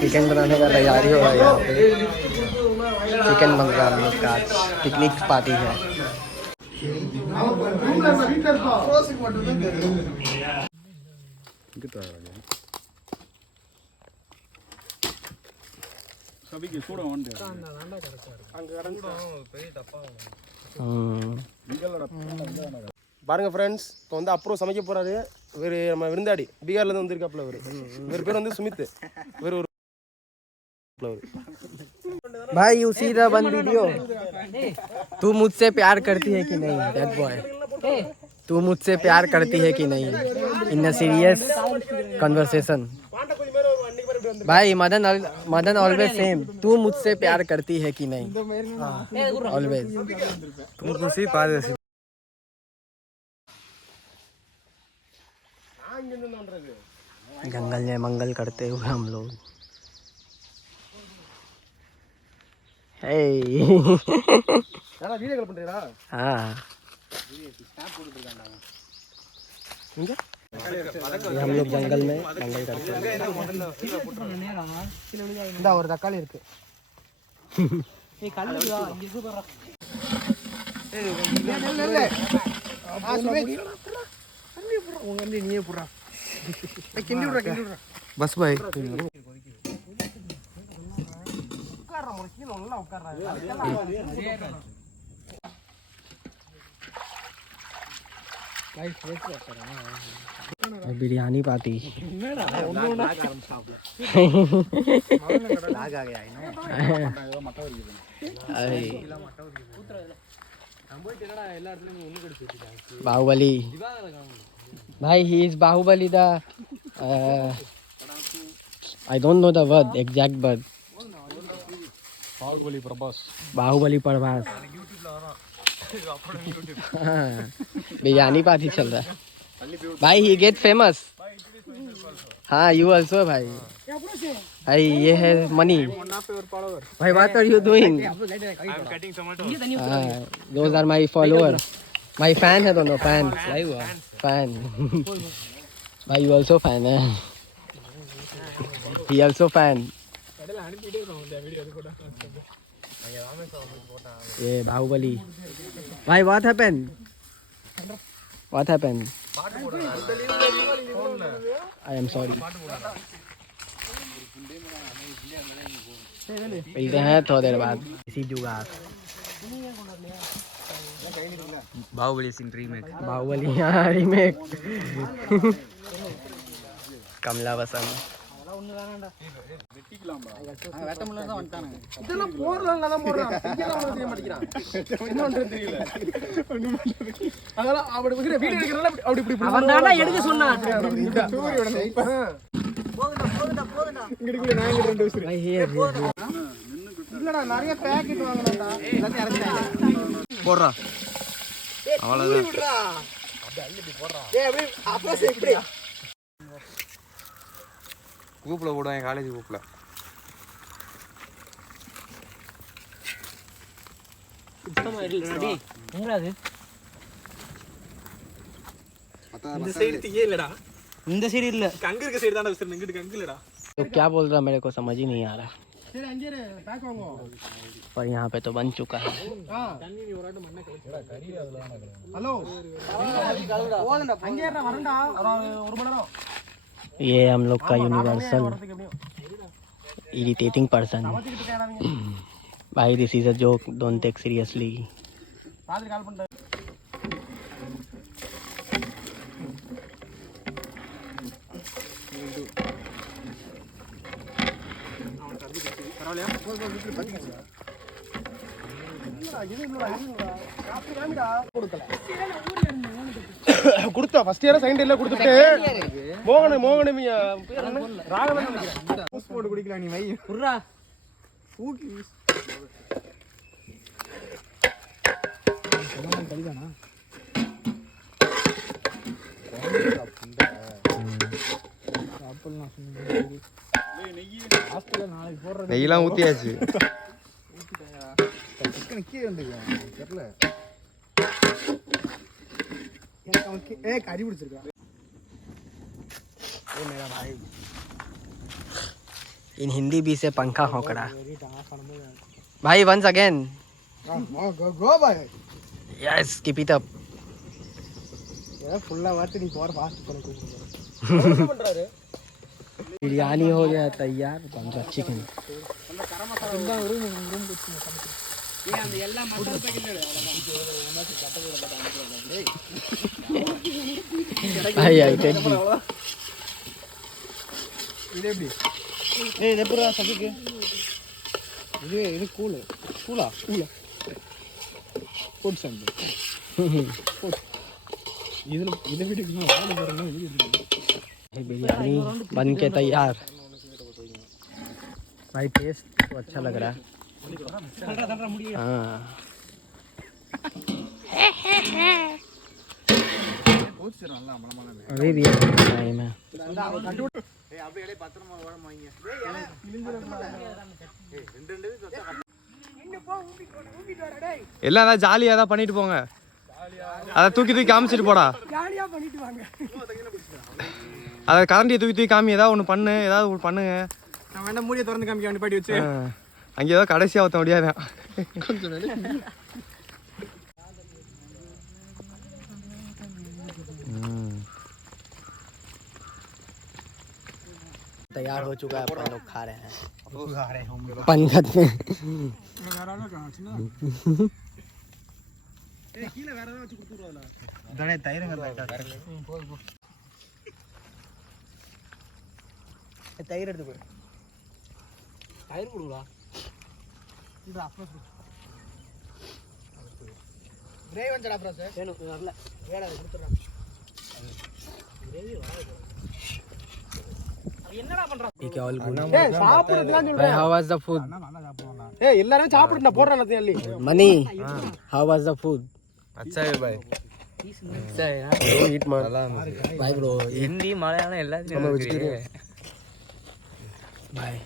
Chicken बनाने का तैयारी हो रहा है यहाँ पे। चिकन बन रहा है हम लोग का आज पिकनिक पार्टी है। பாருங்க ஃப்ரெண்ड्स, இப்போ வந்து அப்புறம் சமைக்க போறாரு. இவர் நம்ம விருந்தாடி பீகார்ல இருந்து வந்திருக்காப்ல. இவர் பேர் வந்து சுமித். இவர் ஒரு भाई you see the one video. तू मुझसे प्यार करती है कि नहीं दैट बॉय? तू मुझसे प्यार करती है कि नहीं इन अ सीरियस कन्वर्सेशन। भाई मदन ऑलवेज सेम। तू मुझसे प्यार करती है कि नहीं? ऑलवेज जंगल में मंगल करते हुए हम लोग। हम लोग जंगल में मंगल करते हैं। ஒரு தக்காளி இருக்கு. बस भाई बिरयानी पार्टी। बाहुबली भाई, he is Baahubali the I don't know the word, exact word. Baahubali Prabhas. Biryani party चल रहा है भाई। He get famous. हाँ यू ऑल्सो भाई। भाई ये है मनी। भाई what are you doing? Those are my follower, my fan है दोनों। फैन फैन भाई यू ऑल्सो फैन है। He also fan. ये बाहुबली भाई। What happened? What happened? I am sorry. मिलते हैं थोड़ी देर बाद। इसी जुगाड़ बाहुबली सिंह रीमेक। बाहुबली रीमेक। कमला बसंत ग्रुप्ல போடுவாங்க, காலேஜ் ग्रुप्ல। சுத்தமா இல்லடா எங்கடா? இந்த சைடு தீயே இல்லடா। இந்த சைடு இல்ல, கங்க இருக்க சைடு தான்டா விசிறணும், இங்கிட்டு கங்க இல்லடா। तो क्या बोल रहा मेरे को समझ ही नहीं आ रहा। पर यहाँ पे तो बन चुका है। ये हम लोग का यूनिवर्सल इरिटेटिंग पर्सन। भाई this is a joke, don't take seriously. கொடுத்தா ஃபர்ஸ்ட் இயர் செகண்ட் இயர்ல கொடுத்துட்டு மோகன பேர் என்ன? ராகவன் நினைக்கிறேன்। போஸ்ட் போட்டு குடிக்கலாம் நீ வை புர்ரா ஊக்கி சமம் கடிதானா ஆப்பிள் நான் சொன்னேன் நெய் ஹாஸ்டல்ல நாளைக்கு போடுற நெய்லாம் ஊத்தியாச்சு ஊத்திட்டேன்டா சிக்கன் கீழ வந்துங்க தெரியல एक आरी பிடிச்சிருக்கா ये मेरा भाई इन हिंदी भी से पंखा होकड़ा भाई वंस अगेन गो भाई यस कीप इट अप यार फुल्ला वाट नहीं और फास्ट कर பண்றாரு बिरयानी हो गया तैयार कौन सा चिकन भाई आई टेक भी இது எப்படி ஏய் இது எப்பறா சபிக்கு இது கூலா போட் சம்பு இதுல வீட்டுக்கு வாங்க வரணும் बिरयानी बन के तैयार भाई टेस्ट तो अच्छा लग रहा है हाँ अभी भी टाइम है எல்லாம் தான் ஜாலியாக தான் பண்ணிட்டு போங்க அதை தூக்கி தூக்கி காமிச்சிட்டு போடா ஜாலியா பண்ணிட்டு வாங்க அதை கரண்டியை தூக்கி தூக்கி காமி ஏதாவது ஒன்று பண்ணு ஏதாவது ஒன்று பண்ணுங்க நான் வேணா மூடியை திறந்து காமிக்க வேண்டி பாட்டி வச்சு அங்கே ஏதோ கடைசியாக ஒருத்த முடியாது तैयार हो चुका है अपन लोग खा रहे हैं पंगत में தயிர் எடுத்து போய் தயிர் கொடுங்களா இது அப்புறம் கிரேவி வந்துடா அப்புறம் சார் வேணும் வரல வேடா கொடுத்துட்றேன் கிரேவி வராது என்னடா பண்றா ठीक है ऑल गुड ஏய் சாப்பிடுறதுலாம் भाई हाउ वाज द फूड ஏய் எல்லாரும் சாப்பிடு நான் போடுறேன் எல்லாத்தையும் அள்ளி money how was the food அச்சா பாய் अच्छा है यार ईट मान भाई ब्रो हिंदी मलयालम எல்லாத்தையும் भाई